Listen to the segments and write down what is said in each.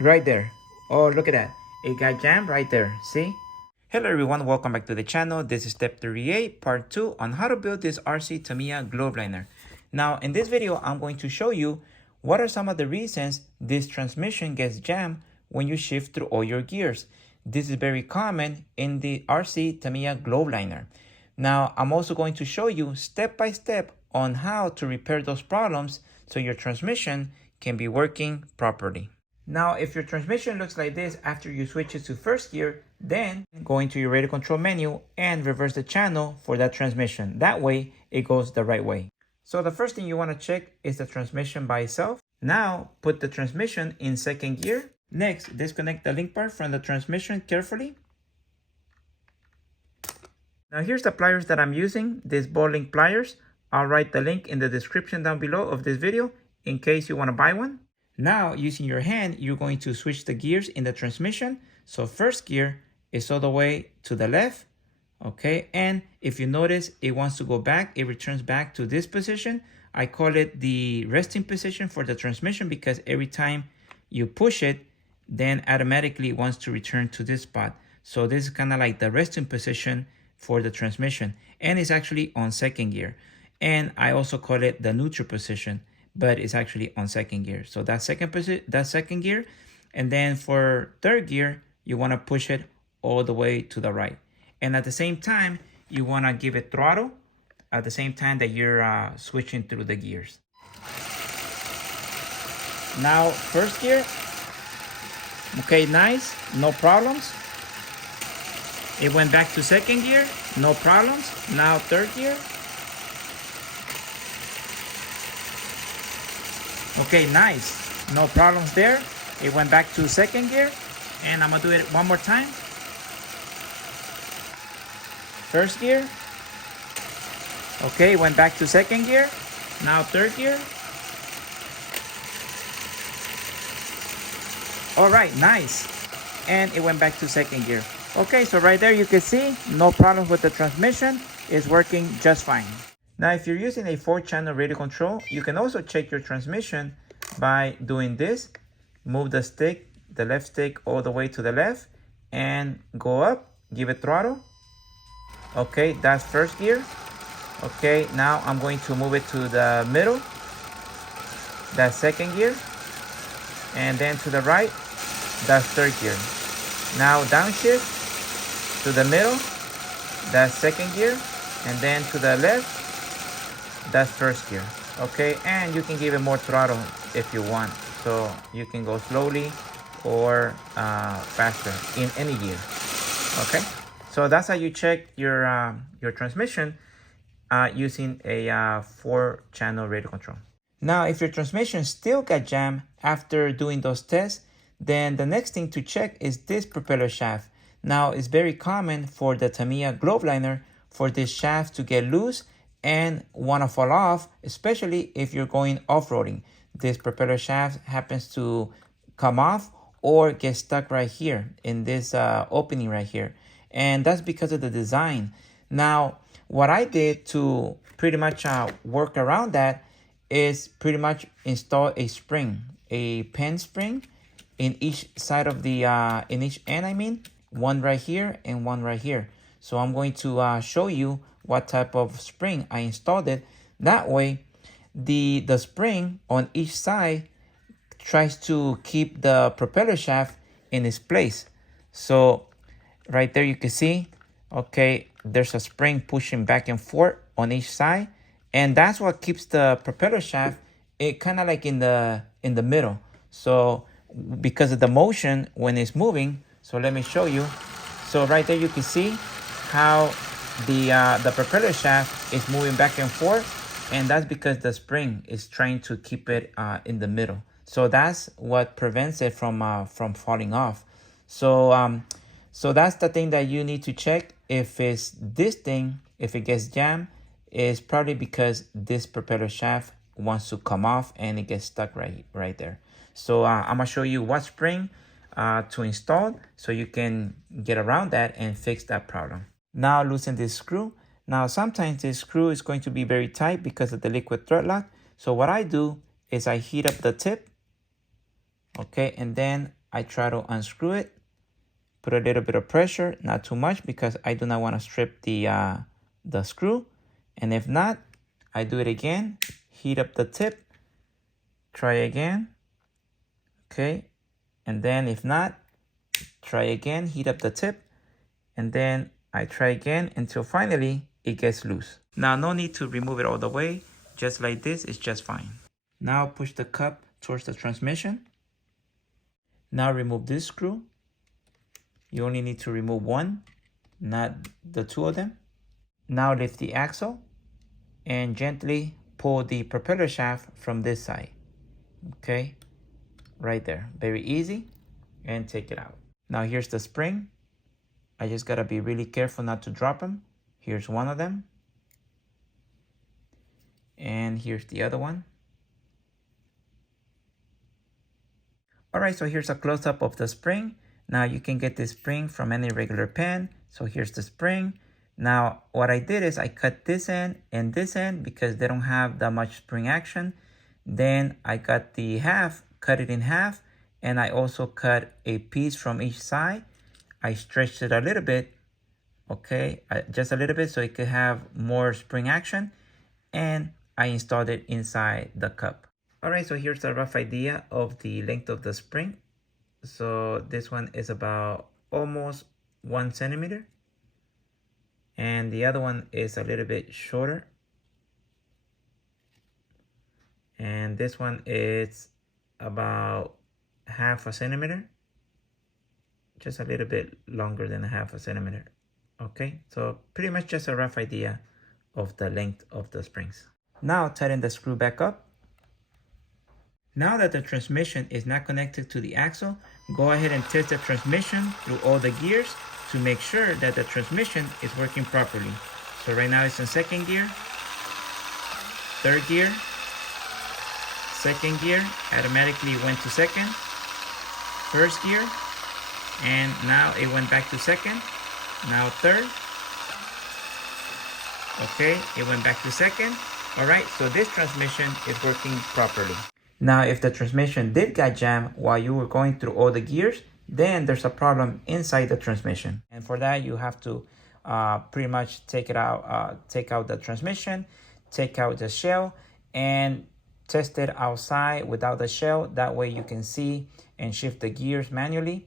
right there. Oh, look at that. It got jammed right there. See? Hello everyone, welcome back to the channel. This is step 38, part 2 on how to build this RC Tamiya globe liner. Now, in this video, I'm going to show you what are some of the reasons this transmission gets jammed when you shift through all your gears. This is very common in the RC Tamiya globe liner. Now, I'm also going to show you step by step on how to repair those problems so your transmission can be working properly. Now, if your transmission looks like this after you switch it to first gear, then go into your radio control menu and reverse the channel for that transmission. That way, it goes the right way. So the first thing you want to check is the transmission by itself. Now, put the transmission in second gear. Next, disconnect the link part from the transmission carefully. Now, here's the pliers that I'm using, these ball link pliers. I'll write the link in the description down below of this video in case you want to buy one. Now, using your hand, you're going to switch the gears in the transmission. So first gear is all the way to the left, okay? And if you notice, it wants to go back. It returns back to this position. I call it the resting position for the transmission because every time you push it, then automatically it wants to return to this spot. So this is kind of like the resting position for the transmission. And it's actually on second gear. And I also call it the neutral position, but it's actually on second gear. So that's second gear. And then for third gear, you want to push it all the way to the right. And at the same time, you want to give it throttle at the same time that you're switching through the gears. Now, first gear. Okay, nice, no problems. It went back to second gear, no problems. Now third gear. Okay, nice, no problems there. It went back to second gear, and I'm gonna do it one more time. First gear. Okay, went back to second gear. Now third gear. All right, nice. And it went back to second gear. Okay, so right there you can see no problems with the transmission. It's working just fine. Now, if you're using a 4-channel radio control, you can also check your transmission by doing this. Move the stick, the left stick all the way to the left and go up, give it throttle. Okay, that's first gear. Okay, now I'm going to move it to the middle. That's second gear. And then to the right, that's third gear. Now downshift to the middle, that's second gear. And then to the left, that's first gear. Okay, and you can give it more throttle if you want. So you can go slowly or faster in any gear. Okay, so that's how you check your transmission using a 4-channel radio control. Now, if your transmission still got jammed after doing those tests, then the next thing to check is this propeller shaft. Now, it's very common for the Tamiya globe liner for this shaft to get loose and want to fall off, especially if you're going off-roading. This propeller shaft happens to come off or get stuck right here in this opening right here. And that's because of the design. Now, what I did to pretty much work around that is pretty much install a spring, a pen spring in each side of the, in each end, I mean, one right here and one right here. So I'm going to show you what type of spring I installed it. That way, the spring on each side tries to keep the propeller shaft in its place. So right there you can see, okay, there's a spring pushing back and forth on each side. And that's what keeps the propeller shaft kind of like in the middle. So because of the motion when it's moving, so let me show you. So right there you can see how the propeller shaft is moving back and forth, and that's because the spring is trying to keep it in the middle. So that's what prevents it from falling off. So so that's the thing that you need to check. If it's this thing, if it gets jammed, it's probably because this propeller shaft wants to come off and it gets stuck right there. So I'm gonna show you what spring to install so you can get around that and fix that problem. Now loosen this screw. Now sometimes this screw is going to be very tight because of the liquid thread lock. So what I do is I heat up the tip, okay, and then I try to unscrew it, put a little bit of pressure, not too much because I do not want to strip the screw. And if not, I do it again, heat up the tip, try again, okay? And then if not, try again, heat up the tip, and then I try again until finally it gets loose. Now, no need to remove it all the way, just like this is just fine. Now push the cup towards the transmission. Now remove this screw. You only need to remove one, not the two of them. Now lift the axle and gently pull the propeller shaft from this side. Okay, right there, very easy, and take it out. Now here's the spring. I just gotta be really careful not to drop them. Here's one of them. And here's the other one. All right, so here's a close-up of the spring. Now you can get this spring from any regular pen. So here's the spring. Now what I did is I cut this end and this end because they don't have that much spring action. Then I got the half, cut it in half, and I also cut a piece from each side. I stretched it a little bit, okay, just a little bit so it could have more spring action, and I installed it inside the cup. All right, so here's a rough idea of the length of the spring. So this one is about almost 1 centimeter. And the other one is a little bit shorter. And this one is about half a centimeter. Just a little bit longer than a half a centimeter. Okay, so pretty much just a rough idea of the length of the springs. Now tighten the screw back up. Now that the transmission is not connected to the axle, go ahead and test the transmission through all the gears to make sure that the transmission is working properly. So right now it's in second gear, third gear, second gear, automatically went to second, first gear, and now it went back to second, now third. Okay, it went back to second. All right, so this transmission is working properly. Now, if the transmission did get jammed while you were going through all the gears, then there's a problem inside the transmission. And for that, you have to pretty much take out the transmission, take out the shell, and test it outside without the shell. That way you can see and shift the gears manually.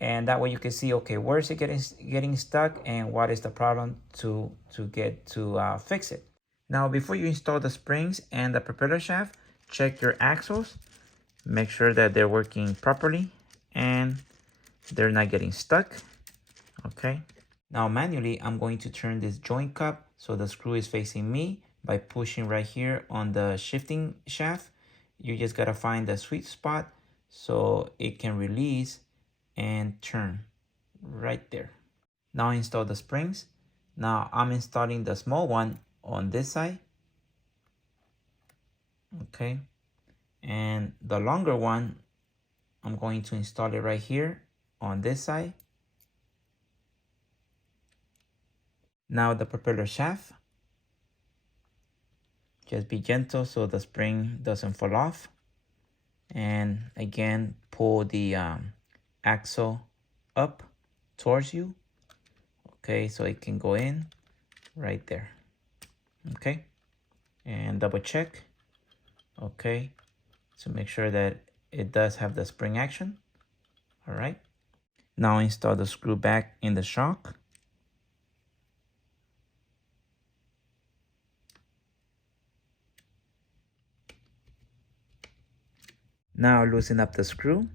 And that way you can see, okay, where is it getting stuck and what is the problem to fix it. Now, before you install the springs and the propeller shaft, check your axles, make sure that they're working properly and they're not getting stuck. Okay. Now manually, I'm going to turn this joint cup so the screw is facing me by pushing right here on the shifting shaft. You just gotta find the sweet spot so it can release and turn right there. Now install the springs. Now I'm installing the small one on this side. Okay, and the longer one, I'm going to install it right here on this side. Now the propeller shaft. Just be gentle so the spring doesn't fall off. And again, pull the axle up towards you. Okay, so it can go in right there. Okay, and double check. Okay, so make sure that it does have the spring action. All right, now install the screw back in the shock. Now loosen up the screw.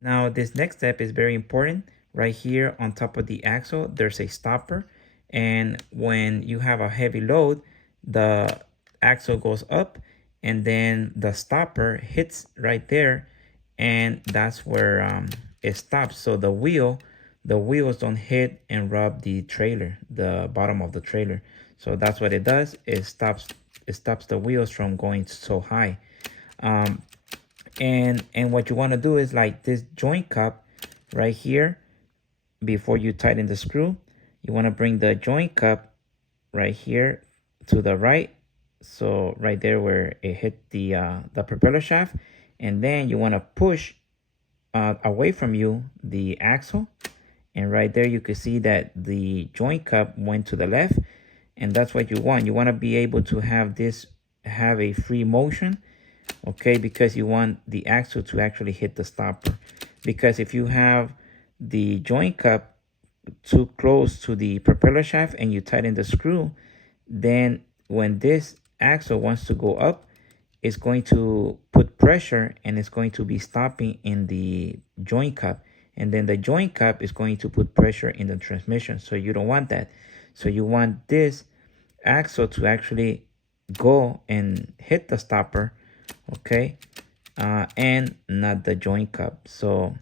Now this next step is very important. Right here on top of the axle, there's a stopper. And when you have a heavy load, the axle goes up and then the stopper hits right there, and that's where it stops. So the wheels don't hit and rub the trailer, the bottom of the trailer. So that's what it does. It stops the wheels from going so high. And what you want to do is like this joint cup right here, before you tighten the screw, you want to bring the joint cup right here to the right. So right there where it hit the propeller shaft, and then you want to push away from you the axle, and right there you can see that the joint cup went to the left, and that's what you want. You want to be able to have this have a free motion, okay, because you want the axle to actually hit the stopper. Because if you have the joint cup too close to the propeller shaft and you tighten the screw, then when this axle wants to go up, it's going to put pressure and it's going to be stopping in the joint cup, and then the joint cup is going to put pressure in the transmission. So you don't want that. So you want this axle to actually go and hit the stopper, okay, and not the joint cup. So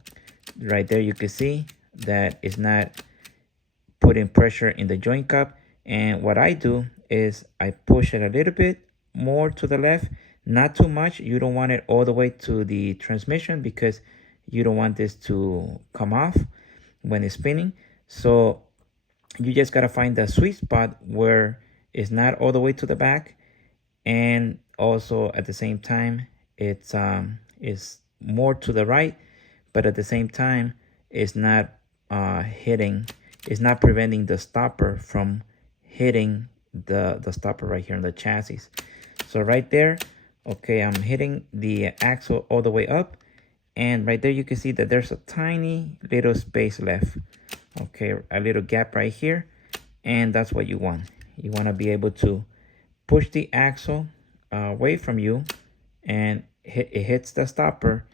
right there you can see that it's not putting pressure in the joint cup. And what I do is I push it a little bit more to the left, not too much. You don't want it all the way to the transmission because you don't want this to come off when it's spinning. So you just got to find the sweet spot where it's not all the way to the back, and also at the same time it's more to the right, but at the same time it's not it's not preventing the stopper from hitting the stopper right here on the chassis. So right there, okay, I'm hitting the axle all the way up, and right there you can see that there's a tiny little space left, okay, a little gap right here, and that's what you want. You want to be able to push the axle away from you, and it hits the stopper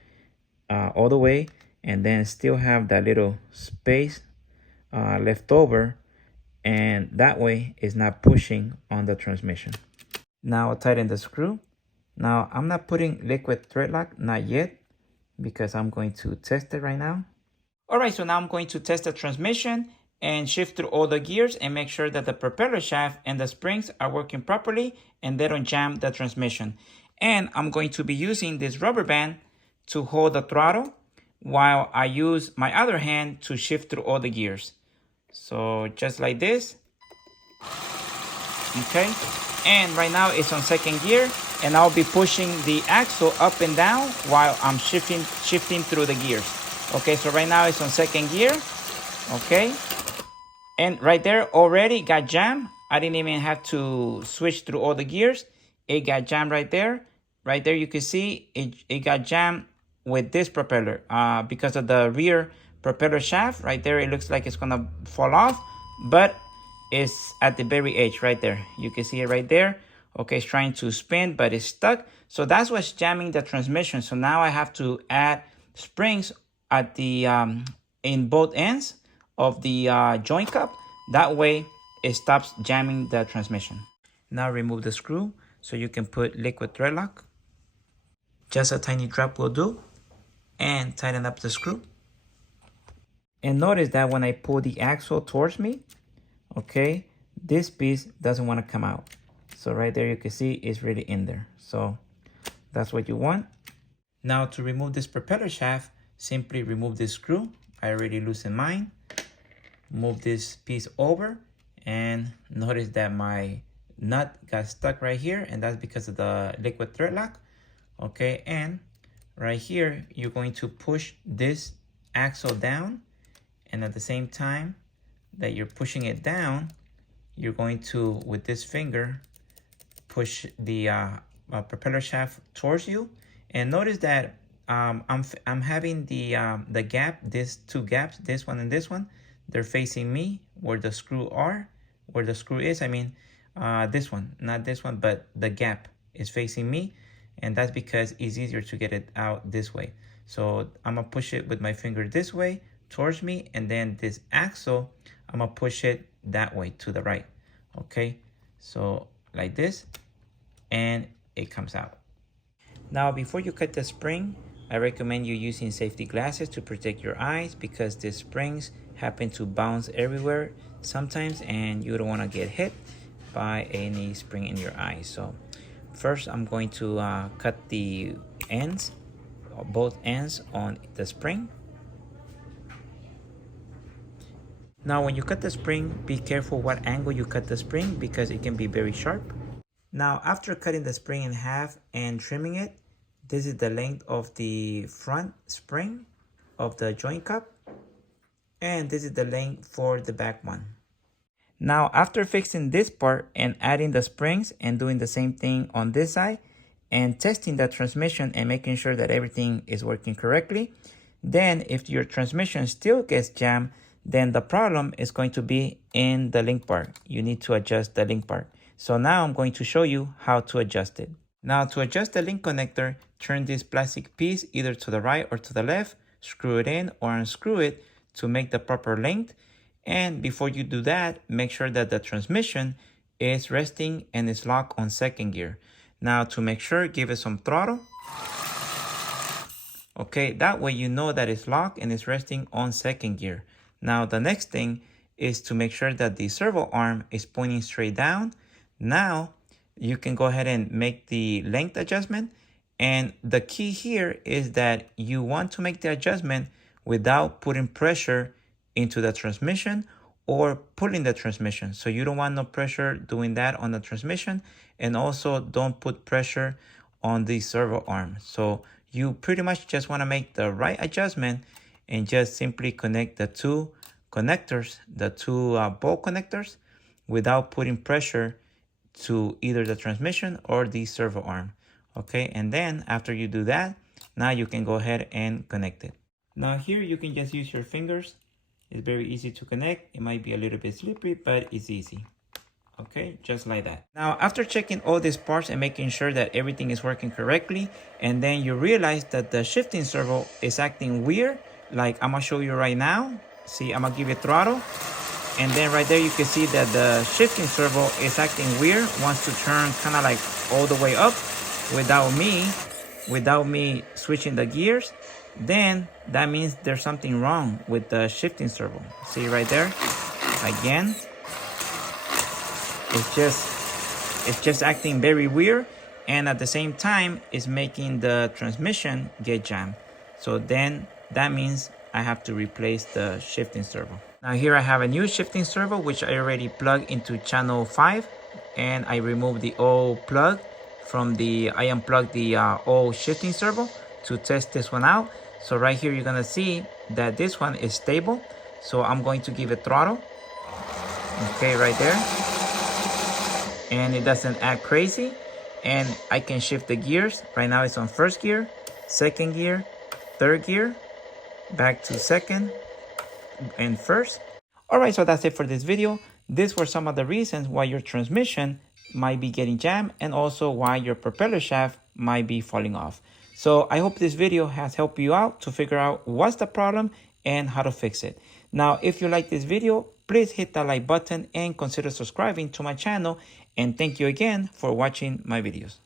all the way, and then still have that little space left over, and that way it's not pushing on the transmission. Now I'll tighten the screw. Now I'm not putting liquid thread lock, not yet, because I'm going to test it right now. All right, so now I'm going to test the transmission and shift through all the gears and make sure that the propeller shaft and the springs are working properly and they don't jam the transmission. And I'm going to be using this rubber band to hold the throttle while I use my other hand to shift through all the gears. So just like this, okay? And right now it's on second gear, and I'll be pushing the axle up and down while I'm shifting through the gears. Okay, so right now it's on second gear, okay? And right there already got jammed. I didn't even have to switch through all the gears. It got jammed right there. Right there you can see it got jammed with this propeller because of the rear propeller shaft. Right there it looks like it's gonna fall off, but it's at the very edge right there. You can see it right there. Okay, it's trying to spin, but it's stuck. So that's what's jamming the transmission. So now I have to add springs at the in both ends of the joint cup. That way it stops jamming the transmission. Now remove the screw so you can put liquid thread lock. Just a tiny drop will do, and tighten up the screw. And notice that when I pull the axle towards me, okay, this piece doesn't want to come out. So right there you can see it's really in there. So that's what you want. Now to remove this propeller shaft, simply remove this screw. I already loosened mine. Move this piece over, and notice that my nut got stuck right here, and that's because of the liquid thread lock. Okay, and right here you're going to push this axle down, and at the same time that you're pushing it down, you're going to, with this finger, push the propeller shaft towards you. And notice that I'm having the gap, these two gaps, this one and this one, they're facing me where the screw is. I mean this one, not this one, but the gap is facing me, and that's because it's easier to get it out this way. So I'm gonna push it with my finger this way towards me, and then this axle I'm gonna push it that way to the right. Okay, so like this, and it comes out. Now before you cut the spring, I recommend you using safety glasses to protect your eyes, because the springs happen to bounce everywhere sometimes, and you don't want to get hit by any spring in your eye. So first I'm going to cut the ends, both ends on the spring. Now when you cut the spring, be careful what angle you cut the spring, because it can be very sharp. Now after cutting the spring in half and trimming it, This is the length of the front spring of the joint cup. And this is the length for the back one. Now, after fixing this part and adding the springs and doing the same thing on this side and testing the transmission and making sure that everything is working correctly, then if your transmission still gets jammed, then the problem is going to be in the link part. You need to adjust the link part. So now I'm going to show you how to adjust it. Now to adjust the link connector, turn this plastic piece either to the right or to the left, screw it in or unscrew it to make the proper length. And before you do that, make sure that the transmission is resting and is locked on second gear. Now to make sure, give it some throttle. Okay, that way you know that it's locked and it's resting on second gear. Now the next thing is to make sure that the servo arm is pointing straight down. Now you can go ahead and make the length adjustment. And the key here is that you want to make the adjustment without putting pressure into the transmission or pulling the transmission. So you don't want no pressure doing that on the transmission, and also don't put pressure on the servo arm. So you pretty much just want to make the right adjustment and just simply connect the two connectors, the two bolt connectors, without putting pressure to either the transmission or the servo arm. Okay, and then after you do that, now you can go ahead and connect it. Now here you can just use your fingers. It's very easy to connect. It might be a little bit slippery, but it's easy. Okay, just like that. Now, after checking all these parts and making sure that everything is working correctly, and then you realize that the shifting servo is acting weird, like I'm gonna show you right now. See, I'm gonna give it throttle. And then right there, you can see that the shifting servo is acting weird, wants to turn kind of like all the way up without me switching the gears. Then that means there's something wrong with the shifting servo. See right there, again, it's just acting very weird, and at the same time it's making the transmission get jammed. So then that means I have to replace the shifting servo. Now here I have a new shifting servo which I already plugged into channel 5, and I removed the old plug from I unplugged the old shifting servo to test this one out. So right here you're gonna see that this one is stable. So I'm going to give it throttle. Okay, right there. And it doesn't act crazy. And I can shift the gears. Right now it's on first gear, second gear, third gear, back to second and first. All right, so that's it for this video. These were some of the reasons why your transmission might be getting jammed, and also why your propeller shaft might be falling off. So I hope this video has helped you out to figure out what's the problem and how to fix it. Now, if you like this video, please hit that like button and consider subscribing to my channel. And thank you again for watching my videos.